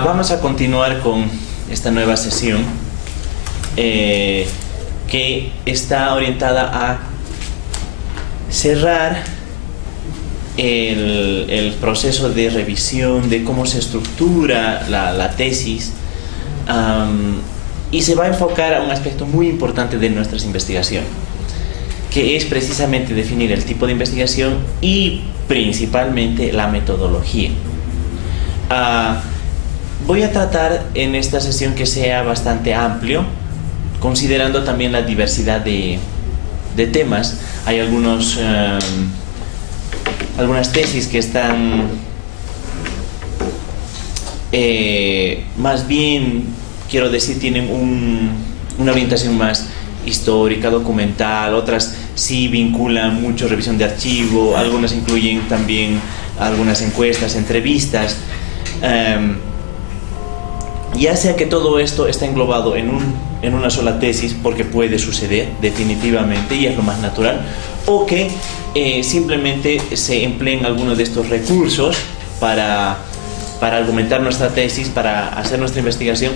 Vamos a continuar con esta nueva sesión que está orientada a cerrar el proceso de revisión de cómo se estructura la tesis, y se va a enfocar a un aspecto muy importante de nuestras investigaciones, que es precisamente definir el tipo de investigación y principalmente la metodología. Voy a tratar en esta sesión que sea bastante amplio, considerando también la diversidad de temas. Hay algunas tesis que están más bien, quiero decir, tienen una orientación más histórica, documental. Otras sí vinculan mucho revisión de archivo. Algunas incluyen también algunas encuestas, entrevistas. Ya sea que todo esto está englobado en una sola tesis, porque puede suceder definitivamente y es lo más natural, o que simplemente se empleen algunos de estos recursos para argumentar nuestra tesis, para hacer nuestra investigación.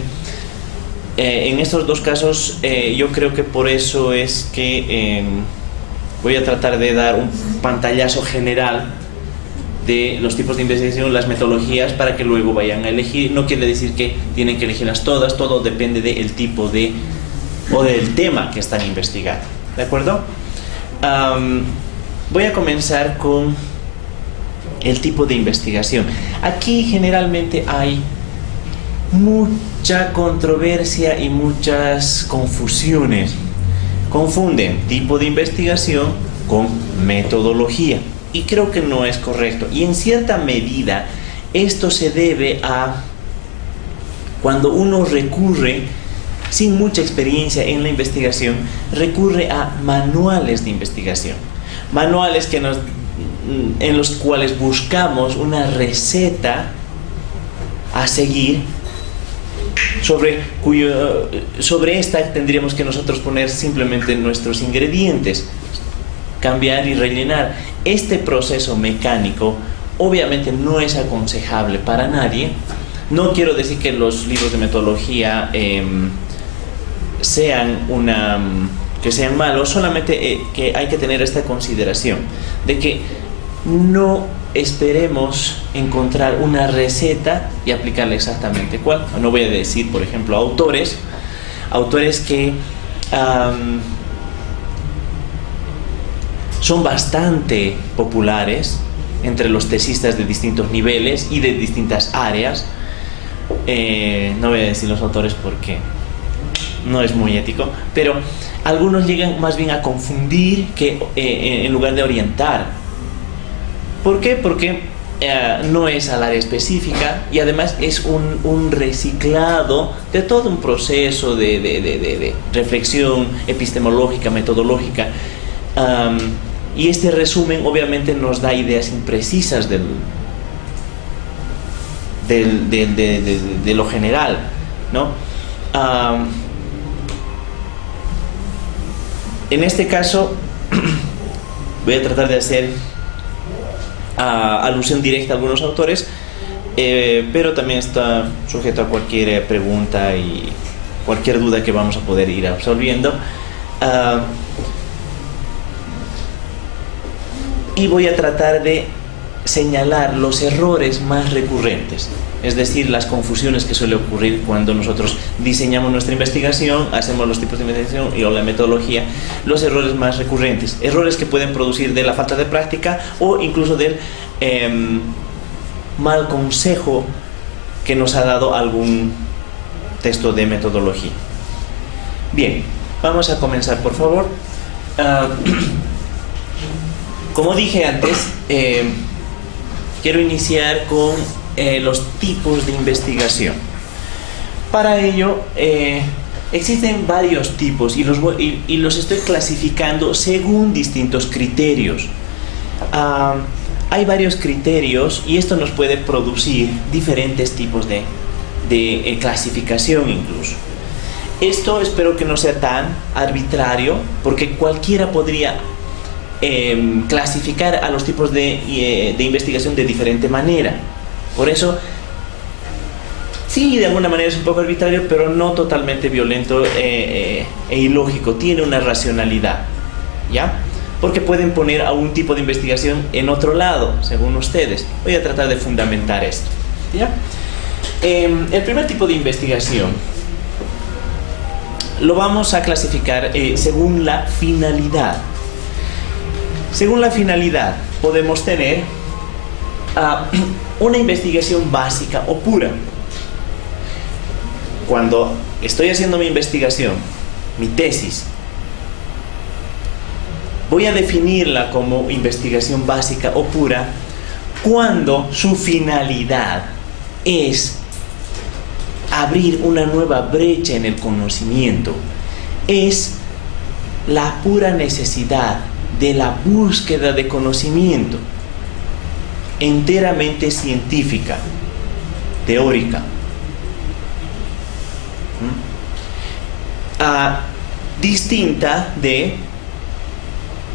En estos dos casos, yo creo que por eso es que voy a tratar de dar un pantallazo general de los tipos de investigación, las metodologías, para que luego vayan a elegir. No quiere decir que tienen que elegirlas todas, todo depende del tipo o del tema que están investigando, ¿de acuerdo? Voy a comenzar con el tipo de investigación. Aquí generalmente hay mucha controversia y muchas confusiones. Confunden tipo de investigación con metodología, y creo que no es correcto. Y en cierta medida esto se debe a cuando uno recurre, sin mucha experiencia en la investigación, recurre a manuales de investigación. Manuales en los cuales buscamos una receta a seguir, sobre esta tendríamos que nosotros poner simplemente nuestros ingredientes, cambiar y rellenar. Este proceso mecánico obviamente no es aconsejable para nadie. No quiero decir que los libros de metodología sean malos, solamente que hay que tener esta consideración de que no esperemos encontrar una receta y aplicarla exactamente cuál. No voy a decir, por ejemplo, autores que son bastante populares entre los tesistas de distintos niveles y de distintas áreas. No voy a decir los autores porque no es muy ético, pero algunos llegan más bien a confundir en lugar de orientar. ¿Por qué? Porque no es al área específica, y además es un reciclado de todo un proceso de reflexión epistemológica, metodológica. Y este resumen obviamente nos da ideas imprecisas de lo general, ¿no? En este caso voy a tratar de hacer alusión directa a algunos autores, pero también está sujeto a cualquier pregunta y cualquier duda que vamos a poder ir absolviendo. Y voy a tratar de señalar los errores más recurrentes, es decir, las confusiones que suele ocurrir cuando nosotros diseñamos nuestra investigación, hacemos los tipos de investigación o la metodología. Los errores más recurrentes, errores que pueden producir de la falta de práctica o incluso del mal consejo que nos ha dado algún texto de metodología. Bien, vamos a comenzar, por favor. Como dije antes, quiero iniciar con los tipos de investigación. Para ello, existen varios tipos y los estoy clasificando según distintos criterios. Hay varios criterios y esto nos puede producir diferentes tipos de clasificación incluso. Esto espero que no sea tan arbitrario, porque cualquiera podría clasificar a los tipos de investigación de diferente manera. Por eso Sí, de alguna manera es un poco arbitrario, pero no totalmente violento e ilógico. Tiene una racionalidad, ¿ya? Porque pueden poner a un tipo de investigación en otro lado, según ustedes. Voy a tratar de fundamentar esto, ¿ya? El primer tipo de investigación lo vamos a clasificar según la finalidad. Según la finalidad, podemos tener una investigación básica o pura. Cuando estoy haciendo mi investigación, mi tesis, voy a definirla como investigación básica o pura cuando su finalidad es abrir una nueva brecha en el conocimiento. Es la pura necesidad de la búsqueda de conocimiento, enteramente científica, teórica. Distinta de,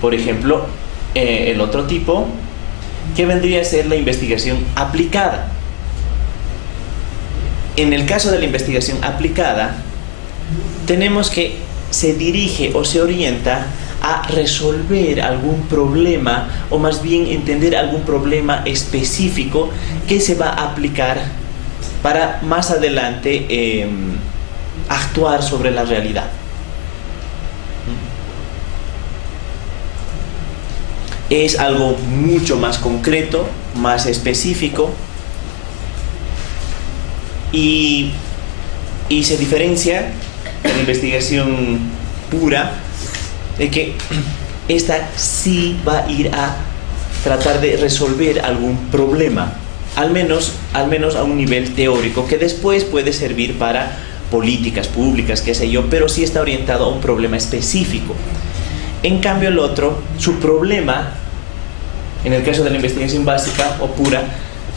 por ejemplo, el otro tipo, que vendría a ser la investigación aplicada. En el caso de la investigación aplicada, tenemos que se dirige o se orienta a resolver algún problema, o más bien entender algún problema específico que se va a aplicar para más adelante actuar sobre la realidad. Es algo mucho más concreto, más específico, y se diferencia de la investigación pura de que esta sí va a ir a tratar de resolver algún problema, al menos a un nivel teórico, que después puede servir para políticas públicas, qué sé yo, pero sí está orientado a un problema específico. En cambio, el otro, su problema, en el caso de la investigación básica o pura,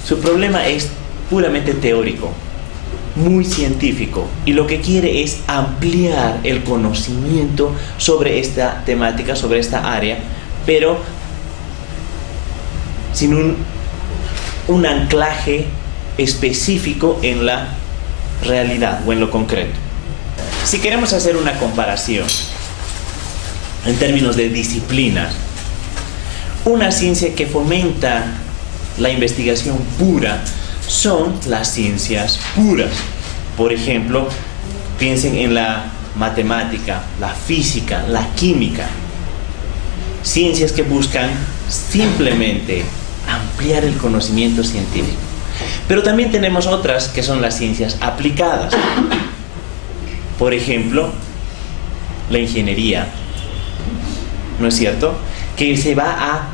su problema es puramente teórico, muy científico, y lo que quiere es ampliar el conocimiento sobre esta temática, sobre esta área, pero sin un anclaje específico en la realidad o en lo concreto. Si queremos hacer una comparación en términos de disciplinas, una ciencia que fomenta la investigación pura son las ciencias puras. Por ejemplo, piensen en la matemática, la física, la química. Ciencias que buscan simplemente ampliar el conocimiento científico. Pero también tenemos otras que son las ciencias aplicadas. Por ejemplo, la ingeniería, ¿no es cierto? Que se va a,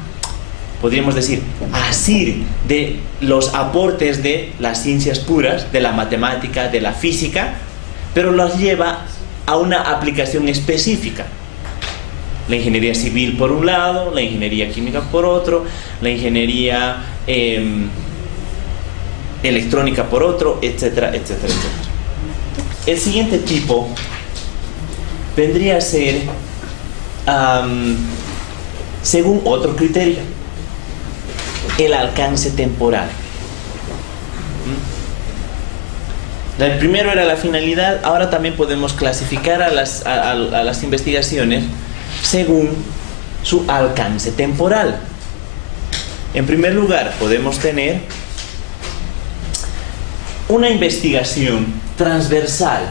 podríamos decir, asir de los aportes de las ciencias puras, de la matemática, de la física, pero los lleva a una aplicación específica. La ingeniería civil por un lado, la ingeniería química por otro, la ingeniería electrónica por otro, etcétera, etcétera, etcétera. El siguiente tipo vendría a ser según otro criterio, el alcance temporal. El primero era la finalidad. Ahora también podemos clasificar a las investigaciones según su alcance temporal. En primer lugar, podemos tener una investigación transversal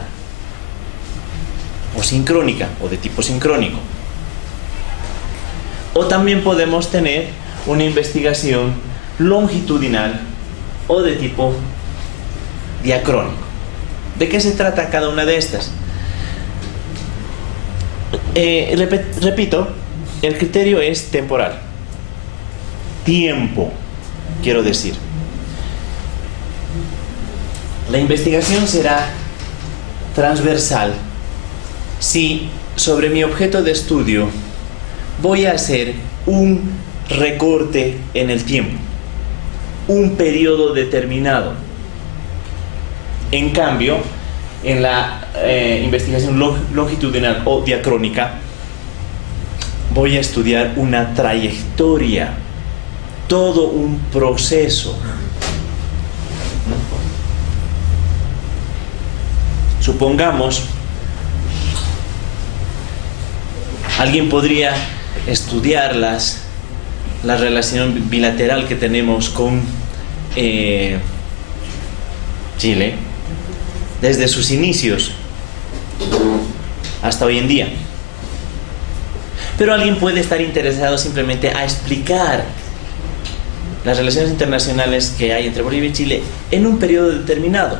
o sincrónica, o de tipo sincrónico. O también podemos tener una investigación longitudinal o de tipo diacrónico. ¿De qué se trata cada una de estas? Repito, el criterio es temporal. Tiempo, quiero decir. La investigación será transversal si sobre mi objeto de estudio voy a hacer un recorte en el tiempo, un periodo determinado. En cambio, en la investigación longitudinal o diacrónica, voy a estudiar una trayectoria, todo un proceso. Supongamos, alguien podría estudiar la relación bilateral que tenemos con Chile desde sus inicios hasta hoy en día. Pero alguien puede estar interesado simplemente a explicar las relaciones internacionales que hay entre Bolivia y Chile en un periodo determinado.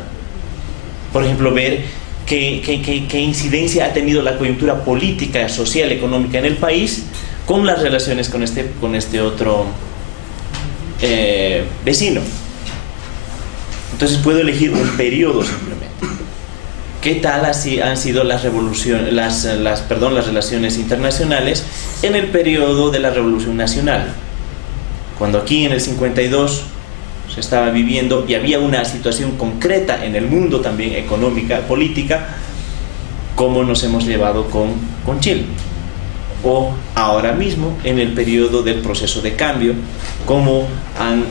Por ejemplo, ver qué incidencia ha tenido la coyuntura política, social, económica en el país con las relaciones con este otro vecino. Entonces puedo elegir un periodo simplemente. ¿Qué tal así han sido las relaciones internacionales en el periodo de la Revolución Nacional? Cuando aquí en el 52 se estaba viviendo y había una situación concreta en el mundo también económica, política, ¿cómo nos hemos llevado con Chile? O ahora mismo en el periodo del proceso de cambio, ¿cómo han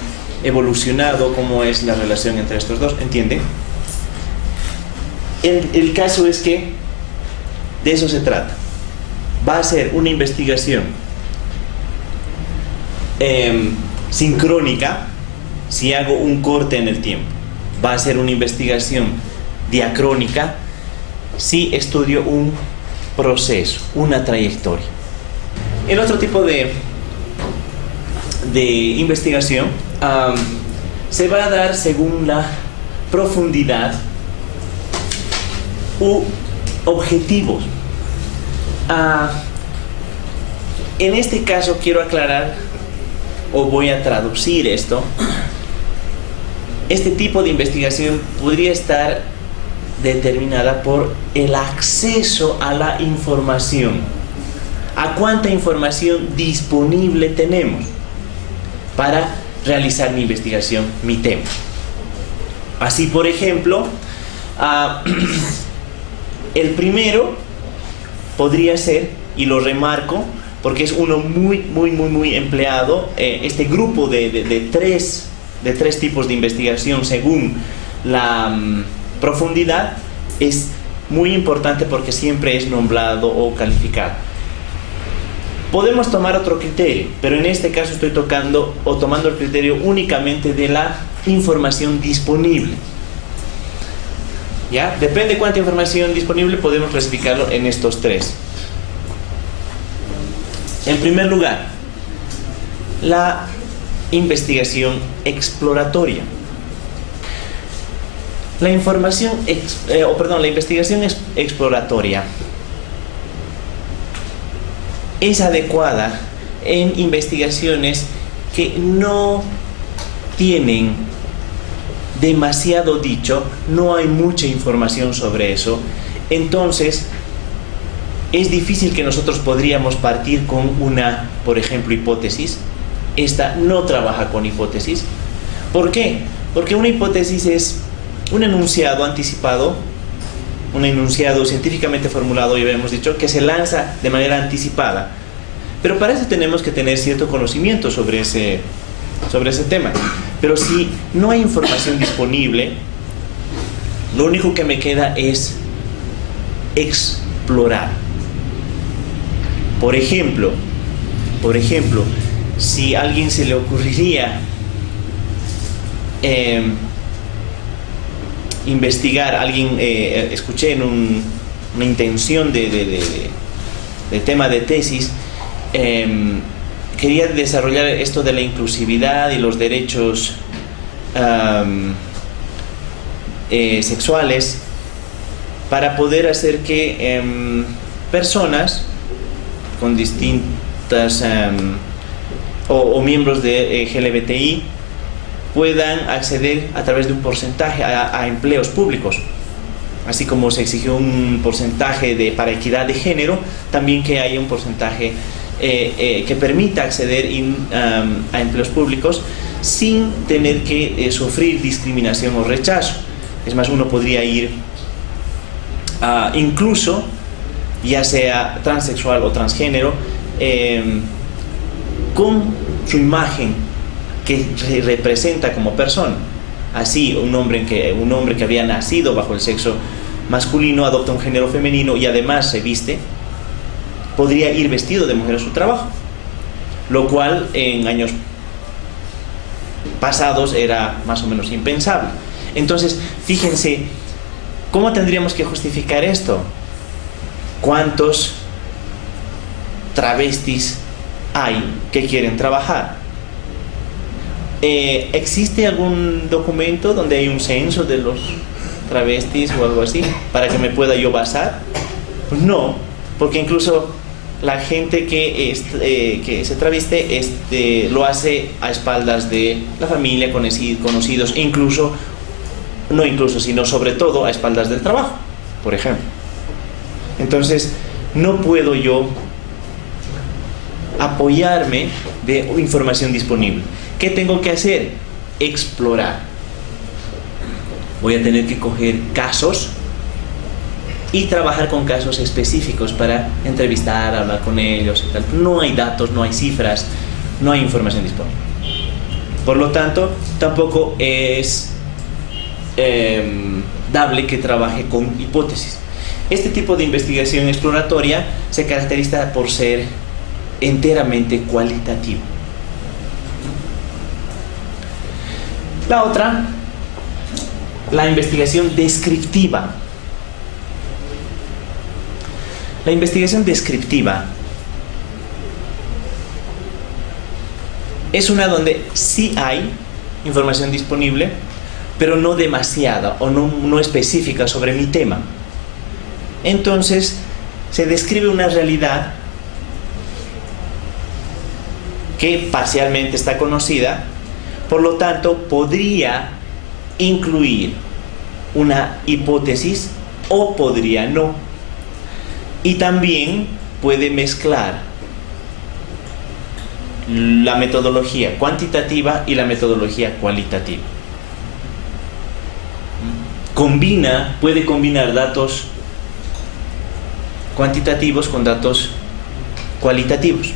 evolucionado, cómo es la relación entre estos dos? ¿Entienden? El caso es que de eso se trata. Va a ser una investigación sincrónica si hago un corte en el tiempo. Va a ser una investigación diacrónica si estudio un proceso, una trayectoria. El otro tipo de investigación se va a dar según la profundidad u objetivos. En este caso quiero aclarar, o voy a traducir esto. Este tipo de investigación podría estar determinada por el acceso a la información. ¿A cuánta información disponible tenemos para realizar mi investigación, mi tema? Así, por ejemplo, el primero podría ser, y lo remarco porque es uno muy empleado, este grupo de tres tipos de investigación según la profundidad es muy importante porque siempre es nombrado o calificado. Podemos tomar otro criterio, pero en este caso estoy tomando el criterio únicamente de la información disponible. ¿Ya? Depende de cuánta información disponible, podemos clasificarlo en estos tres. En primer lugar, la investigación exploratoria. La investigación exploratoria es adecuada en investigaciones que no tienen demasiado dicho, no hay mucha información sobre eso. Entonces es difícil que nosotros podríamos partir con una, por ejemplo, hipótesis. Esta no trabaja con hipótesis. ¿Por qué? Porque una hipótesis es un enunciado anticipado, un enunciado científicamente formulado, ya habíamos dicho, que se lanza de manera anticipada. Pero para eso tenemos que tener cierto conocimiento sobre ese tema. Pero si no hay información disponible, lo único que me queda es explorar. Por ejemplo, si a alguien se le ocurriría investigar, escuché en una intención de tema de tesis, quería desarrollar esto de la inclusividad y los derechos sexuales para poder hacer que personas con distintas o miembros de LGBTI puedan acceder a través de un porcentaje a empleos públicos, así como se exigió un porcentaje para equidad de género, también que haya un porcentaje que permita acceder a empleos públicos sin tener que sufrir discriminación o rechazo. Es más, uno podría ir incluso, ya sea transexual o transgénero, con su imagen que representa como persona. Así, un hombre que había nacido bajo el sexo masculino adopta un género femenino y además se viste, podría ir vestido de mujer a su trabajo, lo cual en años pasados era más o menos impensable. Entonces, fíjense, ¿cómo tendríamos que justificar esto? ¿Cuántos travestis hay que quieren trabajar? ¿Existe algún documento donde hay un censo de los travestis o algo así para que me pueda yo basar? Pues no, porque incluso la gente que se traviste lo hace a espaldas de la familia, conocidos, sino sobre todo a espaldas del trabajo, por ejemplo. Entonces, no puedo yo apoyarme de información disponible. ¿Qué tengo que hacer? Explorar. Voy a tener que coger casos y trabajar con casos específicos para entrevistar, hablar con ellos y tal. No hay datos, no hay cifras, no hay información disponible. Por lo tanto, tampoco es dable que trabaje con hipótesis. Este tipo de investigación exploratoria se caracteriza por ser enteramente cualitativo. La otra, la investigación descriptiva. La investigación descriptiva es una donde sí hay información disponible, pero no demasiada o no específica sobre mi tema. Entonces, se describe una realidad que parcialmente está conocida, por lo tanto, podría incluir una hipótesis o podría no. Y también puede mezclar la metodología cuantitativa y la metodología cualitativa. Puede combinar datos cuantitativos con datos cualitativos.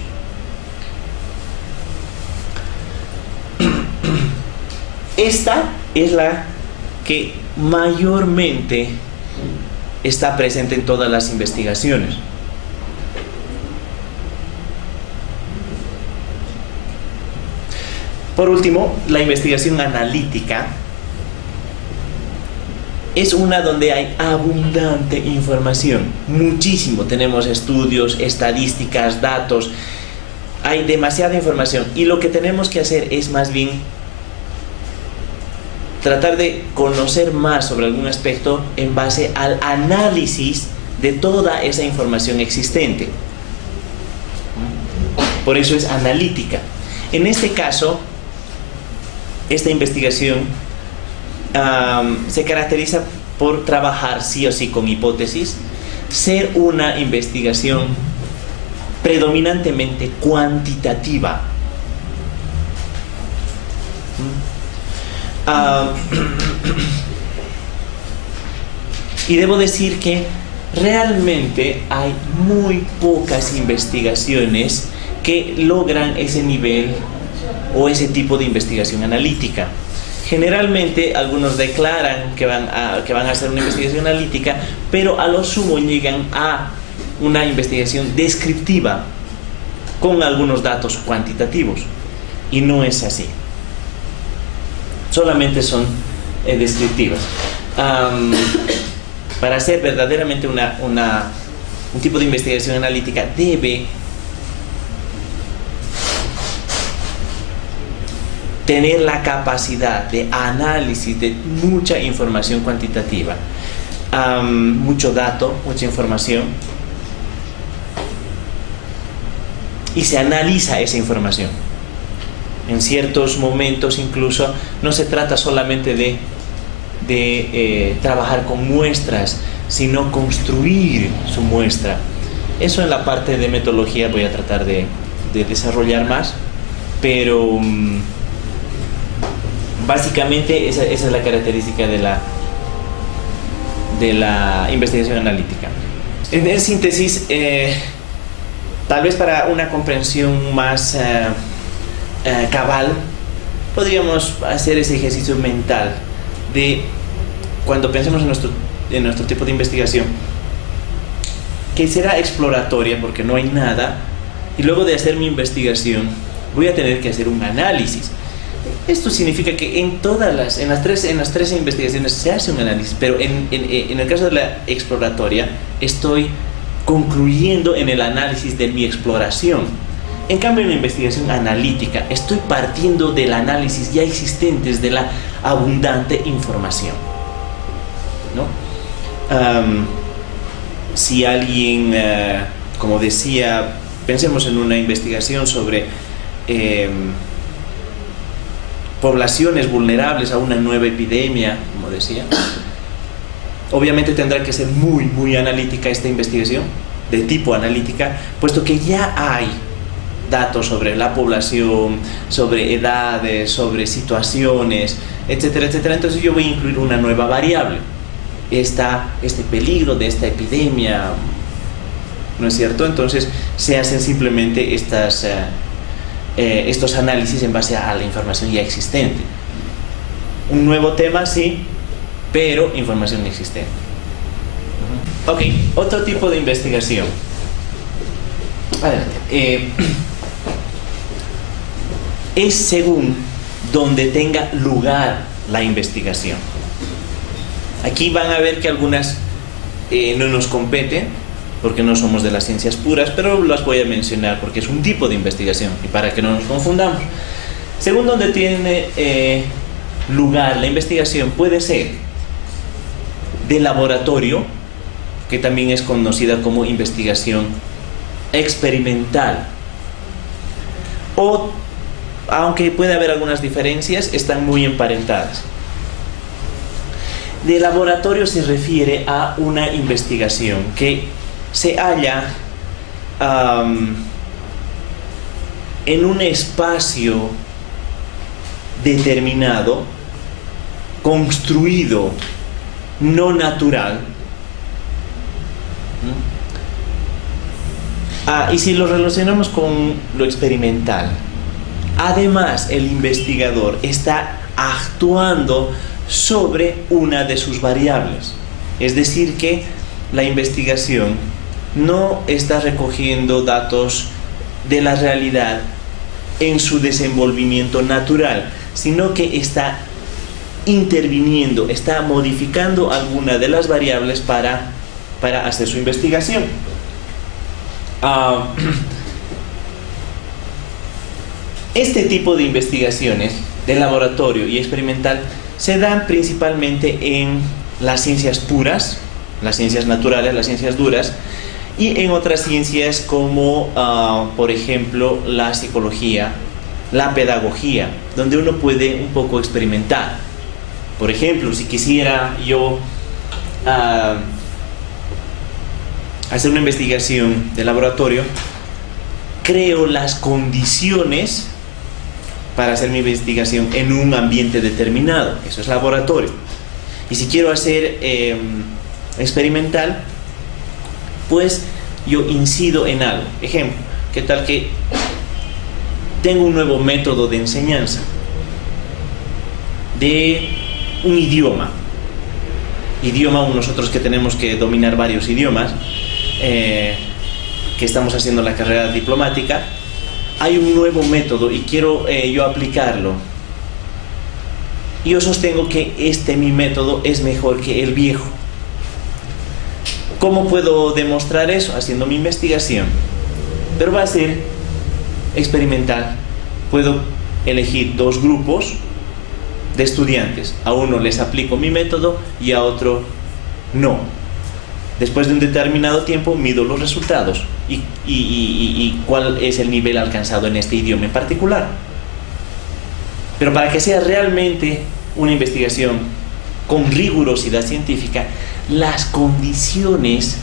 Esta es la que mayormente está presente en todas las investigaciones. Por último, la investigación analítica es una donde hay abundante información, muchísimo. Tenemos estudios, estadísticas, datos, hay demasiada información y lo que tenemos que hacer es más bien tratar de conocer más sobre algún aspecto en base al análisis de toda esa información existente. Por eso es analítica. En este caso, esta investigación se caracteriza por trabajar sí o sí con hipótesis, ser una investigación predominantemente cuantitativa. Y debo decir que realmente hay muy pocas investigaciones que logran ese nivel o ese tipo de investigación analítica. Generalmente algunos declaran que van a hacer una investigación analítica, pero a lo sumo llegan a una investigación descriptiva con algunos datos cuantitativos, y no es así. Solamente son descriptivas. Para hacer verdaderamente un tipo de investigación analítica debe tener la capacidad de análisis de mucha información cuantitativa, mucho dato, mucha información, y se analiza esa información. En ciertos momentos incluso no se trata solamente de trabajar con muestras, sino construir su muestra. Eso en la parte de metodología voy a tratar de desarrollar más, pero básicamente esa es la característica de la investigación analítica. En síntesis, tal vez para una comprensión más cabal, podríamos hacer ese ejercicio mental de cuando pensemos en nuestro tipo de investigación, que será exploratoria porque no hay nada, y luego de hacer mi investigación voy a tener que hacer un análisis. Esto significa que en las tres investigaciones se hace un análisis, pero en el caso de la exploratoria estoy concluyendo en el análisis de mi exploración. En cambio, en la investigación analítica estoy partiendo del análisis ya existentes de la abundante información, ¿no? Si alguien, como decía, pensemos en una investigación sobre poblaciones vulnerables a una nueva epidemia, como decía, obviamente tendrá que ser muy, muy analítica esta investigación, de tipo analítica, puesto que ya hay datos sobre la población, sobre edades, sobre situaciones, etcétera, etcétera. Entonces yo voy a incluir una nueva variable, este peligro de esta epidemia, ¿no es cierto? Entonces se hacen simplemente estos análisis en base a la información ya existente. Un nuevo tema, sí, pero información existente. Ok, otro tipo de investigación. Adelante. Es según donde tenga lugar la investigación. Aquí van a ver que algunas no nos competen, porque no somos de las ciencias puras, pero las voy a mencionar porque es un tipo de investigación y para que no nos confundamos. Según donde tiene lugar la investigación, puede ser de laboratorio, que también es conocida como investigación experimental, o, aunque puede haber algunas diferencias, están muy emparentadas. De laboratorio se refiere a una investigación que se halla en un espacio determinado, construido, no natural. Y si lo relacionamos con lo experimental, además el investigador está actuando sobre una de sus variables, es decir que la investigación no está recogiendo datos de la realidad en su desenvolvimiento natural, sino que está interviniendo, está modificando alguna de las variables para hacer su investigación. Este tipo de investigaciones de laboratorio y experimental se dan principalmente en las ciencias puras, las ciencias naturales, las ciencias duras, y en otras ciencias como, por ejemplo, la psicología, la pedagogía, donde uno puede un poco experimentar. Por ejemplo, si quisiera yo hacer una investigación de laboratorio, creo las condiciones para hacer mi investigación en un ambiente determinado. Eso es laboratorio. Y si quiero hacer experimental, pues yo incido en algo. Ejemplo, ¿qué tal que tengo un nuevo método de enseñanza de un idioma? Nosotros que tenemos que dominar varios idiomas, que estamos haciendo la carrera diplomática, hay un nuevo método y quiero yo aplicarlo. Yo sostengo que mi método es mejor que el viejo. ¿Cómo puedo demostrar eso? Haciendo mi investigación. Pero va a ser experimental. Puedo elegir dos grupos de estudiantes. A uno les aplico mi método y a otro no. Después de un determinado tiempo mido los resultados y cuál es el nivel alcanzado en este idioma en particular. Pero para que sea realmente una investigación con rigurosidad científica, las condiciones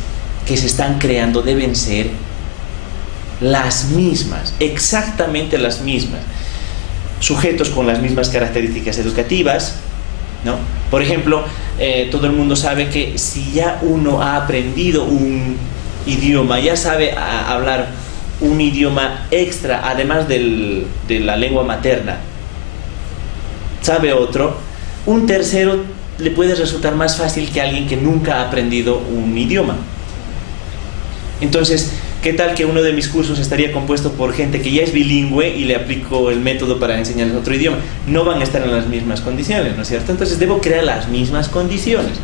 que se están creando deben ser las mismas, exactamente las mismas. Sujetos con las mismas características educativas, ¿no? Por ejemplo, todo el mundo sabe que si ya uno ha aprendido un idioma, ya sabe hablar un idioma extra, además de la lengua materna, sabe otro, un tercero le puede resultar más fácil que a alguien que nunca ha aprendido un idioma. Entonces, ¿qué tal que uno de mis cursos estaría compuesto por gente que ya es bilingüe y le aplico el método para enseñarles otro idioma? No van a estar en las mismas condiciones, ¿no es cierto? Entonces debo crear las mismas condiciones.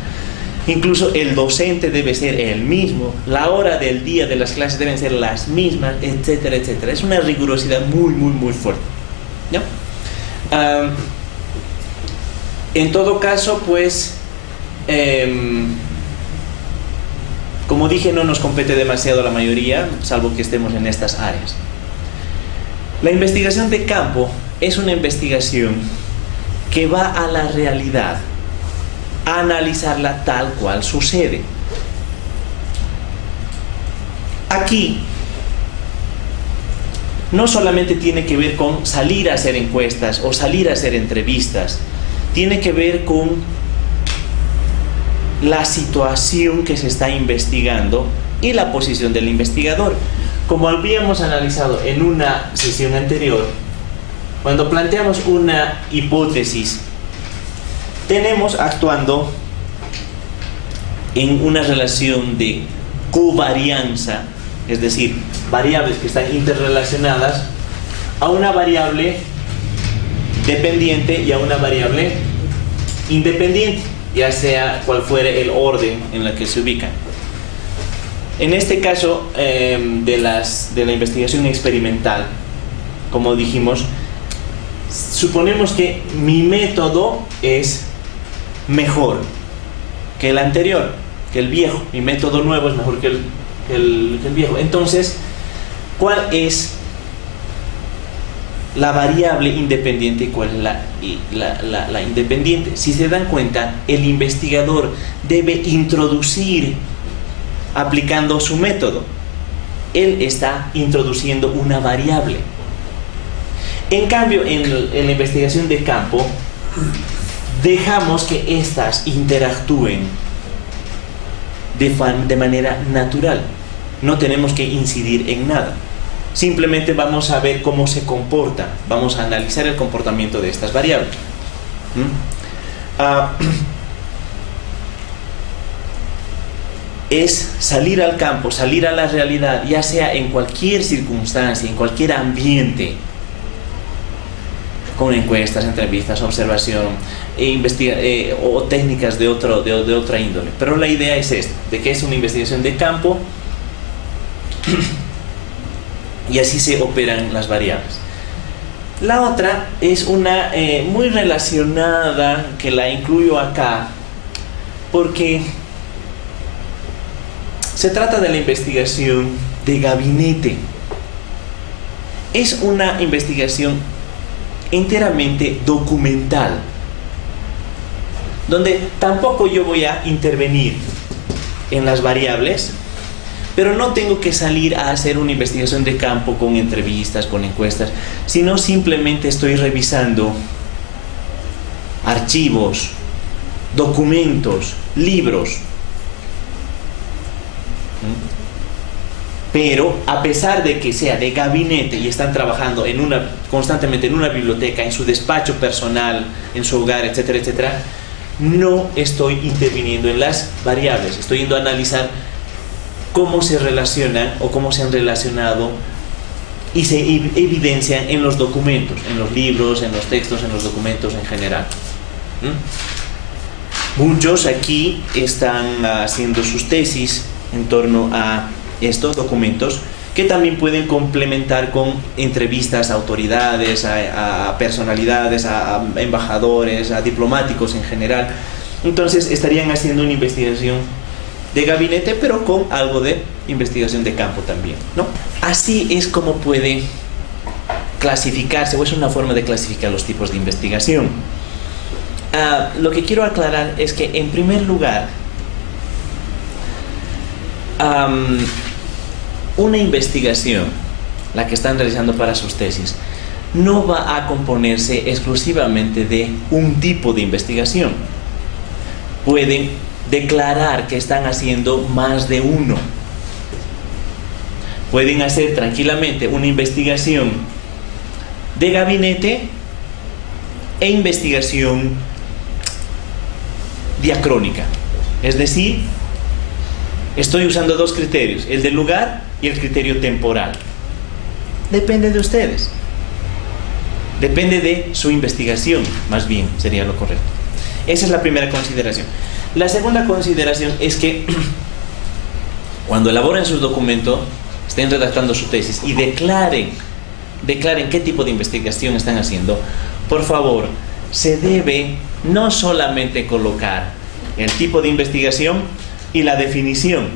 Incluso el docente debe ser el mismo, la hora del día de las clases deben ser las mismas, etcétera, etcétera. Es una rigurosidad muy, muy, muy fuerte, ¿no? En todo caso, pues, como dije, no nos compete demasiado la mayoría, salvo que estemos en estas áreas. La investigación de campo es una investigación que va a la realidad, a analizarla tal cual sucede. Aquí no solamente tiene que ver con salir a hacer encuestas o salir a hacer entrevistas, tiene que ver con la situación que se está investigando y la posición del investigador. Como habíamos analizado en una sesión anterior, cuando planteamos una hipótesis, tenemos actuando en una relación de covarianza, es decir, variables que están interrelacionadas, a una variable dependiente y a una variable independiente, ya sea cual fuere el orden en la que se ubican. En este caso de la investigación experimental, como dijimos, suponemos que mi método es mejor que el anterior, que el viejo. Mi método nuevo es mejor que el viejo. Entonces, ¿cuál es la variable independiente y cuál es la independiente? Si se dan cuenta, el investigador debe introducir aplicando su método. Él está introduciendo una variable. En cambio, en la investigación de campo, dejamos que éstas interactúen de manera natural. No tenemos que incidir en nada. Simplemente vamos a ver cómo se comporta. Vamos a analizar el comportamiento de estas variables. Es salir al campo, salir a la realidad, ya sea en cualquier circunstancia, en cualquier ambiente, con encuestas, entrevistas, observación, o técnicas de otra índole. Pero la idea es esta, de que es una investigación de campo y así se operan las variables. La otra es una muy relacionada, que la incluyo acá, porque se trata de la investigación de gabinete. Es una investigación enteramente documental, donde tampoco yo voy a intervenir en las variables, pero no tengo que salir a hacer una investigación de campo con entrevistas, con encuestas, sino simplemente estoy revisando archivos, documentos, libros. Pero a pesar de que sea de gabinete y están trabajando constantemente en una biblioteca, en su despacho personal, en su hogar, etcétera, etcétera, no estoy interviniendo en las variables. Estoy yendo a analizar cómo se relacionan o cómo se han relacionado y se evidencian en los documentos, en los libros, en los textos, en los documentos en general. Muchos aquí están haciendo sus tesis en torno a estos documentos, que también pueden complementar con entrevistas a autoridades, a personalidades, a embajadores, a diplomáticos en general. Entonces estarían haciendo una investigación de gabinete, pero con algo de investigación de campo también, ¿no? Así es como puede clasificarse, o es una forma de clasificar los tipos de investigación. Lo que quiero aclarar es que, en primer lugar, una investigación, la que están realizando para sus tesis, no va a componerse exclusivamente de un tipo de investigación. Pueden declarar que están haciendo más de uno. Pueden hacer tranquilamente una investigación de gabinete e investigación diacrónica. Es decir, estoy usando dos criterios, el del lugar y el criterio temporal. Depende de ustedes. Depende de su investigación, más bien, sería lo correcto. Esa es la primera consideración. La segunda consideración es que cuando elaboren sus documentos, estén redactando su tesis y declaren qué tipo de investigación están haciendo, por favor, se debe no solamente colocar el tipo de investigación y la definición.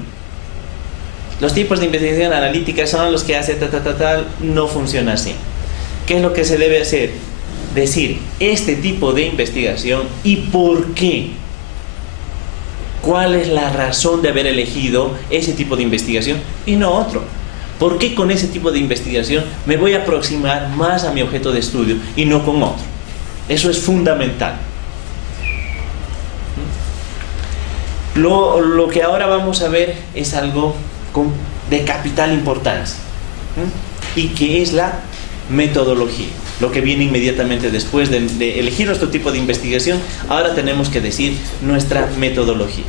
Los tipos de investigación analítica son los que hace tal, no funciona así. ¿Qué es lo que se debe hacer? Decir este tipo de investigación y por qué. ¿Cuál es la razón de haber elegido ese tipo de investigación y no otro? ¿Por qué con ese tipo de investigación me voy a aproximar más a mi objeto de estudio y no con otro? Eso es fundamental. Lo que ahora vamos a ver es algo de capital importancia, y que es la metodología. Lo que viene inmediatamente después de elegir nuestro tipo de investigación, ahora tenemos que decir nuestra metodología.